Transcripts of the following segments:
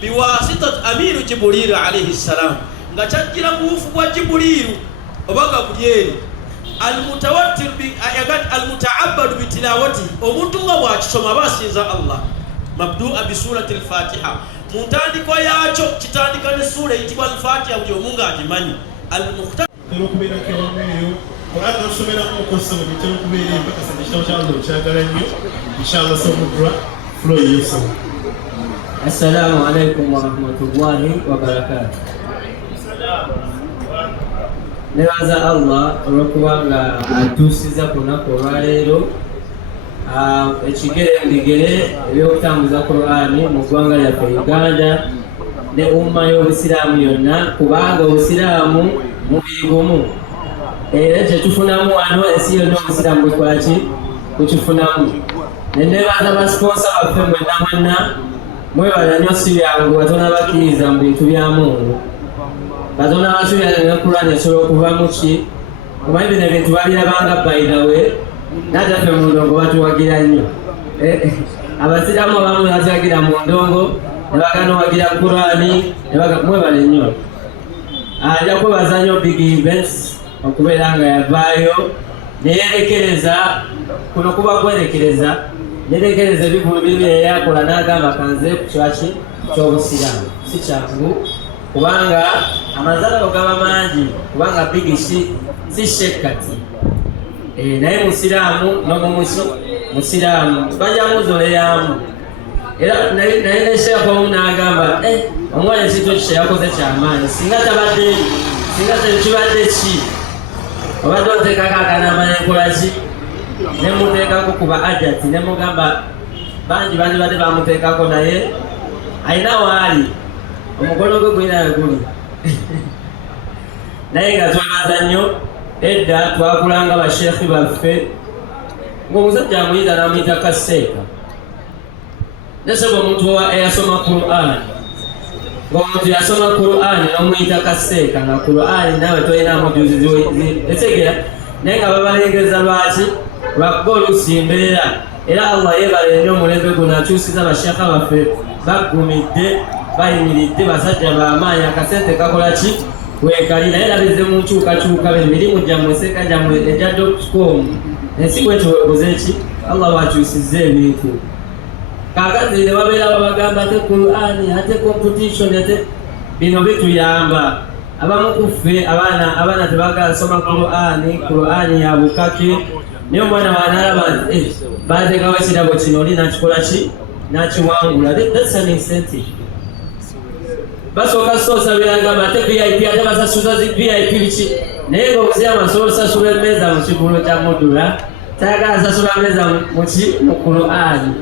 biwasitat amiru Jibril alayhi salam nga kyajjira mufu kwa Jibril obaga kulyeri almutawattir bi ayat almuta'abbad bi tilawati omuntu nga bwakisoma basinza Allah mabdu'a bi surati al-Fatiha muntandiko yakyo kitandika ne sura eyitibwa al-Fatiha buli omu ng'agimanyi al-mukhtar okubeera kewameeyo Qur'an osomeramu okosa mu bitero kubeera mpaka sanishitawo kyalo kyagala nnyo inshallah somudra flow yesoma. Assalamu alaikum wa rahmatullahi wa barakatuh. Nebaza Allah olw'okubanga atuusiza ku lunaku olwaleero ekigere mbigere ebyokutambuza Qur'ani mu ggwanga lyaffe Uganda ne umma y'obusiraamu yonna kubanga obusiraamu mubiri gumu era kyetufunamu wano ensi yonna obusiraamu bukolaki tukifunamu. Nebaza basponsa baffe mwenna mwenna mwebala nnyo si byangu Katonda bakkiriza mu bintu bya Mungu. Katonda basuubira ne Qur'ani esobola okuvamu ki omanyi bino ebintu babirabanga by the way nataffe mu ndongo batuwagira nnyo abasiraamu abamu batuwagira mu ndongo ne bagana owagira Qur'ani mwebale nnyo. Ajja kwebaza nnyo big events okubeera nga yavaayo neyerekereza kuno kuba kwerekereza nerekereza ebivulu bibiri eyakola n'agamba kanze ku kiwaki ky'obusiraamu si kyangu kubanga amazalabo gaba mangi kubanga bigi si shekkati naye musiraamu n'omumusi musiraamu bajamuzoleyamu era naye nesheekh omu n'agamba omwana ekintu ekyo yakoze kyamaanyi singa tabadde singa kibadde ki obadde oteekako akanamba nenkola ki nemuteekako kuba ajati nemugamba bangi bandibadde bamuteekako naye alina waali omukono gwe gwinayo guli naye nga twebaza nnyo. Edda twakulanga basheekhi baffe ng'omusajja amuyita n'amuyita Kaseeka neseba omuntu eyasoma Qur'ani ng'omuntu yasoma Qur'ani n'omuyita Kaseeka nga Qur'ani nawe tolinamu juzizi etegera naye nga babalengeza lwaki lwakuba oluusi mbeera era Allah yeebala nnyo omulembe guno akyusiza basheekha baffe baggumidde bayimiridde basajja b'amaanyi akasente kakola ki wekali naye labize mu nkyukakyuka b'emirimu gyammwe seka gyammwe ejja .com ensi bwetyo weebuze ki Allah wakyusizza ebintu kaakati ne wabeera babagamba ate Qur'ani ate competition ate bino bituyamba abamu ku ffe abaana tebagasoma Qur'ani ya bukake naye omwana wanalaba nti bateekawo ekirabo kino oli nakikola ki nakiwangula. That's an incentive. Basooka soosabira gamba ate VIP ate basasuza zi VIP biki naye ng'obusiraamu asobola osasula emmeeza mu kigulu kya mudula tayagala asasula mmeeza mu Qur'ani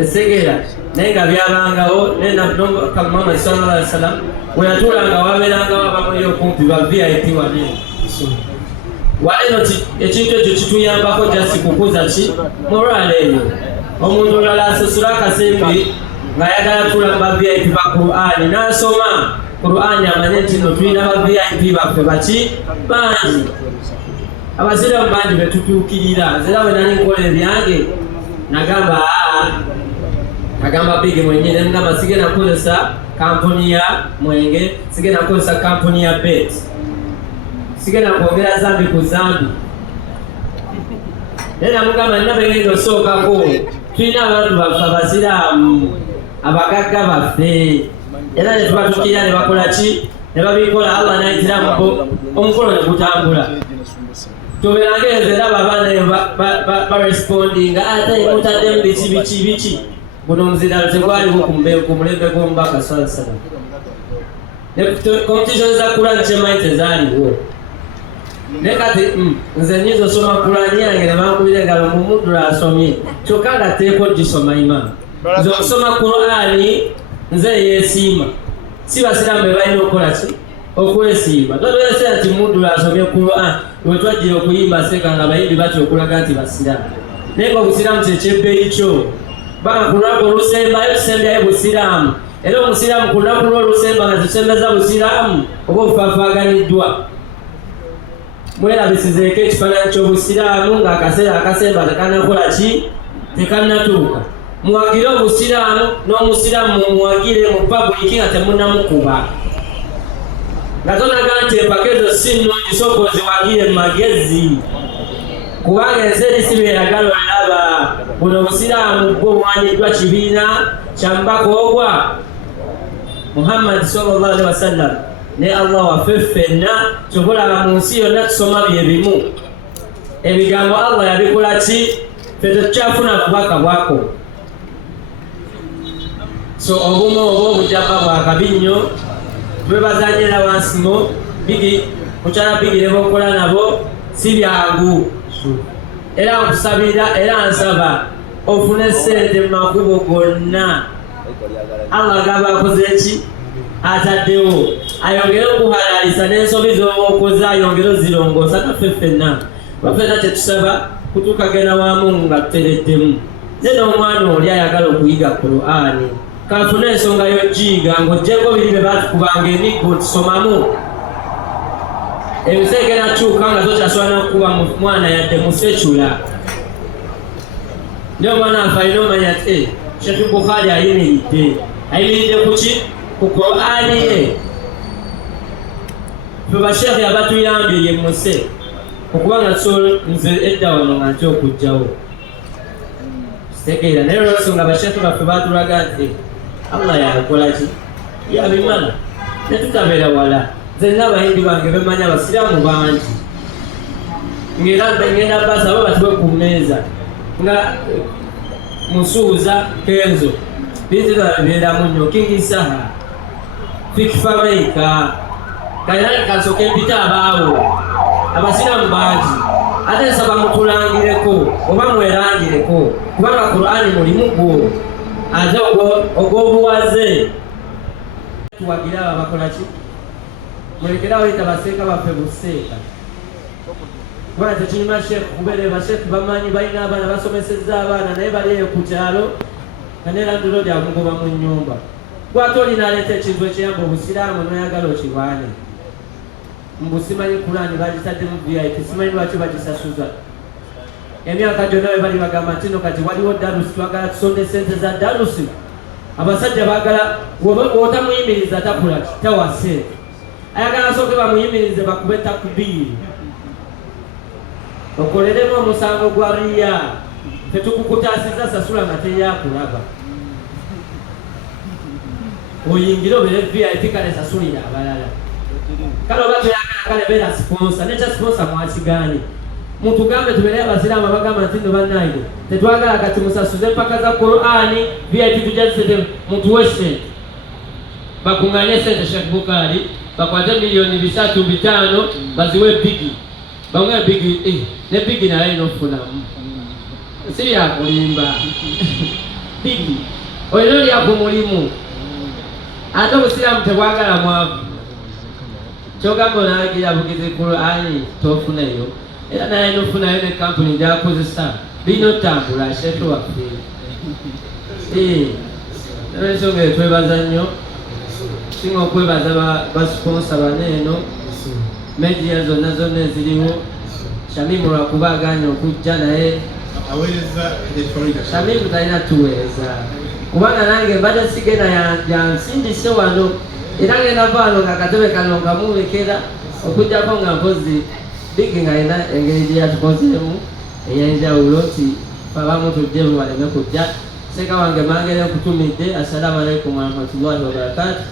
esegera naye nga byabangawo naye nabbi Muhammad sallallahu alaihi wasallam we yatuulanga wabeerangawo abamuyo okumpi ba VIP wane waleero ekintu ekyo kituyambako jasi kukuza ki morale eyo. Omuntu olala asasula akasembi ng'ayagala tuula mu ba VIP ba Qur'ani n'asoma Qur'ani amanye nti nno tulina ba VIP baffe baki bangi abasiraamu bangi betutuukirira. Nzera bwe nali nkola ebyange nagamba bigi mwenyewe ngamba sigenda kukozesa kampuni ya mwenge sigenda kukozesa kampuni ya bet sigenda kwogera zambi ku zambi naye namugamba nabengenda osookako tulina abantu baffe abasiraamu abagagga baffe era ne tubatukirira ne bakola ki ne babikola Allah nayitiramu omukolo ne gutambula tubeerange nze ndaba abaana barespondinga ate mutaddemu biki buno omuzirano tegwaliwo ku mulembe gw'omubaka sallallahu alaihi wasallam. Competition za Qur'ani kyemanyi tezaaliwo naye kati nze nyiza osoma Qur'ani yange ne bankubira engalo mu muddu asomye kyokka nga teeko gisoma imaamu nze okusoma Qur'ani nze yeesiima si basiraamu be balina okukola ki okwesiima. Totwesera nti muddu asomye Qur'ani lwe twajjira okuyimba seka nga abayimbi batya okulaga nti basiraamu naye ng'obusiraamu kyekyebbeeyi kyo banga ku lunaku olusembayo tusembyayo busiraamu era omusiraamu ku lunaku lw'olusemba nga tusembeza busiraamu oba obufaafaganiddwa. Mwerabisizeeko ekifaananyi ky'obusiraamu ng'akaseera akasemba tekanakola ki tekannatuuka muwagire obusiraamu n'omusiraamu muwagire mu public nga temunnamukuba nga tonaga nti empakezo si nnungi sooka oziwagire mu magezi kubanga ensi eri si byeyagala olaba buno obusiraamu bwo buwandiiddwa kibiina kya mubaka ogwa Muhammad sallallahu alaihi wasallam ne Allah waffe ffenna kyobulaba mu nsi yonna tusoma bye bimu ebigambo Allah yabikola ki ffe tetukyafuna bubaka bwako so obumu oba obujjaba bwakabi nnyo twebazanyira wansimo bigi mukyala bigi ne bokola nabo si byangu era nkusabira era nsaba ofune ssente mu makubo gonna Allah agamba akoze ki ataddewo ayongere okuhalalisa n'ensobi z'oba okoze ayongere ozirongoosa kaffe ffenna baffenna tetusaba kutukagenda wamu nga tutereddemu ne n'omwana oli ayagala okuyiga Qur'ani kafuna ensonga y'ogiyiga ng'oggyeko biri bye batukubanga emiggo tusomamu ebiseege nakyuka nga tokyasobola n'okukuba mwana yadde musecula ne omwana afe alina omanya ti Sheikh Bukhari ayimiridde ku ki ku Qur'ani ye ffe bashekhe abatuyambye ye muse okubanga nze edda wano nga nti okugjawo kitegeera naye olwensonga bashekhe baffe batulaga nti Allah yakola ki yabimala ne tutabeera wala zenna abayimbi bange bemanya abasiraamu bangi ng'era ngenda basaba batuwe ku mmeeza nga Musuuza Kenzo bizira bibeeramu nnyo King Saha Fikfamaika kayinani kasooka empita abaawo abasiraamu bangi ate nsaba mutulangireko oba mwerangireko kubanga Qur'ani mulimu gwo ate ogw'obuwaze tuwagire abo abakola ki mulekerawo yita baseeka baffe buseeka kubanga tekinyuma Sheikh kubeere basheekh bamanyi balina abaana basomesezza abaana naye bali eyo ku kyalo nga ne landulo lyamugoba mu nnyumba gwate olina aleeta ekintu ekiyamba obusiraamu noyagala okirwane mbusimanyi Qur'ani bagitadde mu VIP simanyi lwaki bagisasuza emyaka gyonna we bali bagamba nti no kati waliwo darusi twagala tusonde sente za darusi abasajja baagala bw'otamuyimiriza takula tawa sente ayagala asooke bamuyimirize bakube takbiiri okoleremu omusango gwa riya tetukukutaasiza sasula nga teyakulaba oyingire obere VIP kale sasulira abalala kale oba toyagala kale beera siponsa nekya siponsa mwakigaanye mutugambe tubeere abasiraamu abagamba nti no bannange tetwagala kati musasuze empaka za Qur'ani VIP tujazisete mutuwe sente bakuŋŋaanye sente Sheikh Bukhari bakwate milioni 3-5 baziwe bigi bamwe bigi ne bigi naye inofunamu si yakulimba bigi olina lyako mulimu ate obusiraamu tebwagala mwavu kyogamba onagira bugizi Qur'ani tofuneyo era naye nofunayo ne kampuni gyakozesa binotambula Sheikh waffe nensonga etwebaza nnyo singa okwebaza basiponsa baneeno media zonna zonna eziriwo Shamimu lwakuba aganye okujja naye Shamimu talina tuweeza kubanga nange mbadde sigenda yansindise wano era ngenda vaano nga katebe kano nga mulekera okujjako nga mpozi bigi nga alina engeri gye yatukozemu ey'enjawulo nti abamu tujje baleme kujja seeka wange mangere nkutumidde. Assalamu alaikum warahmatullahi wabarakatuh.